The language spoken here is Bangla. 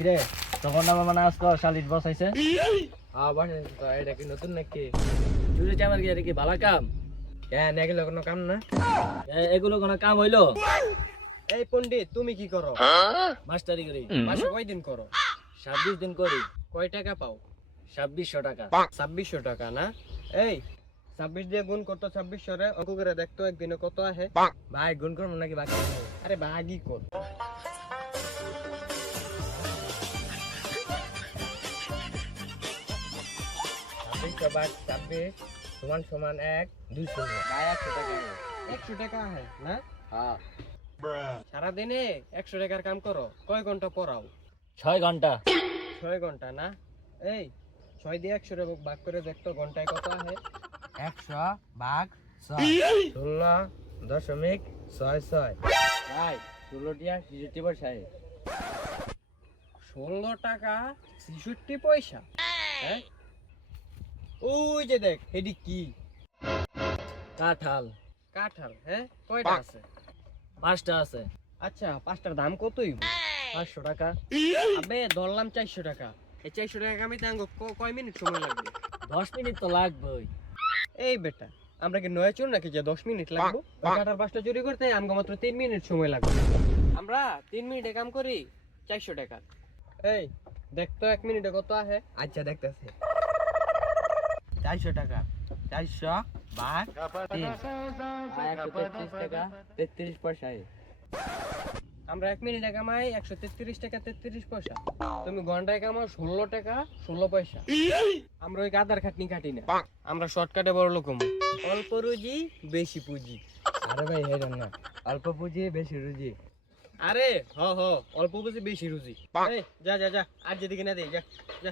কিরে তখন আমার মানে আজকে শালিশ বসাইছে আবার তো এটা কি নতুন নাকি? চুরি চামার কি এটা কি ভালো কাম? কেন এগুলো কোনো কাম না? এগুলো কোনো কাম হইলো? এই পণ্ডিত তুমি কি করো? মাস্টারি করি। মাসে কয়দিন করো? 26 দিন করি। কয় টাকা পাও? 2600 টাকা। 2600 টাকা না? এই 26 দিয়ে গুণ করতো 2600 রে অঙ্ক করে দেখতো একদিনে কত আসে? ভাই গুণ করবো নাকি বাকি? আরে ভাগই কর। 26 ভাগ 26 সমান সমান 1 2 শূন্য। ভাই 100 টাকা। 100 টাকা আসে না? হ্যাঁ সারাদিনে 100 টাকার কাম করো, কয় ঘন্টা পড়াও? 6 ঘন্টা। 6 ঘন্টা না? এই 6 দিয়ে 100 রে ভাগ করে দেখতো ঘন্টায় কত আসে? 100 ভাগ 6 16.66। ভাই 16 টিয়া 66 পয়সায়। 16 টাকা 66 পয়সা। হ্যাঁ ওই যে দেখ এডি কি কাঁঠাল কাঁঠাল। হ্যাঁ কয়টা আছে? 5টা আছে। আচ্ছা পাঁচটার দাম কতই? 500 টাকা। আবে ধরলাম 400 টাকা। এই 400 টাকা কামাইতে আঙ্গ কয় মিনিট সময় লাগবে? 10 মিনিট তো লাগবেই। এই বেটা আমরা কি নয় চোর নাকি যে 10 মিনিট লাগবে? ওই কাঁঠাল 5টা চুরি করতে আমগো মাত্র 3 মিনিট সময় লাগবে। আমরা 3 মিনিটে কাম করি 400 টাকা। এই দেখ তো 1 মিনিটে কত আসে? আচ্ছা দেখতেছি। 400 টাকা 400 ভাগ 3 133 টাকা 33 পয়সায়। আমরা 1 মিনিটে কামাই 133 টাকা 33 পয়সা। তুমি ঘন্টায় কামাও 16 টাকা 16 পয়সা। আমরা ওই গাদার খাটনি কাটি না, আমরা শর্টকাটে বড় লোক হমু। অল্প রুজি বেশি পুঁজি। আরে ভাই হেডন না, অল্প পুঁজি বেশি রুজি। আরে হ হ অল্প পুঁজি বেশি রুজি। এই যা যা যা আর যেদিকে না দে যা যা।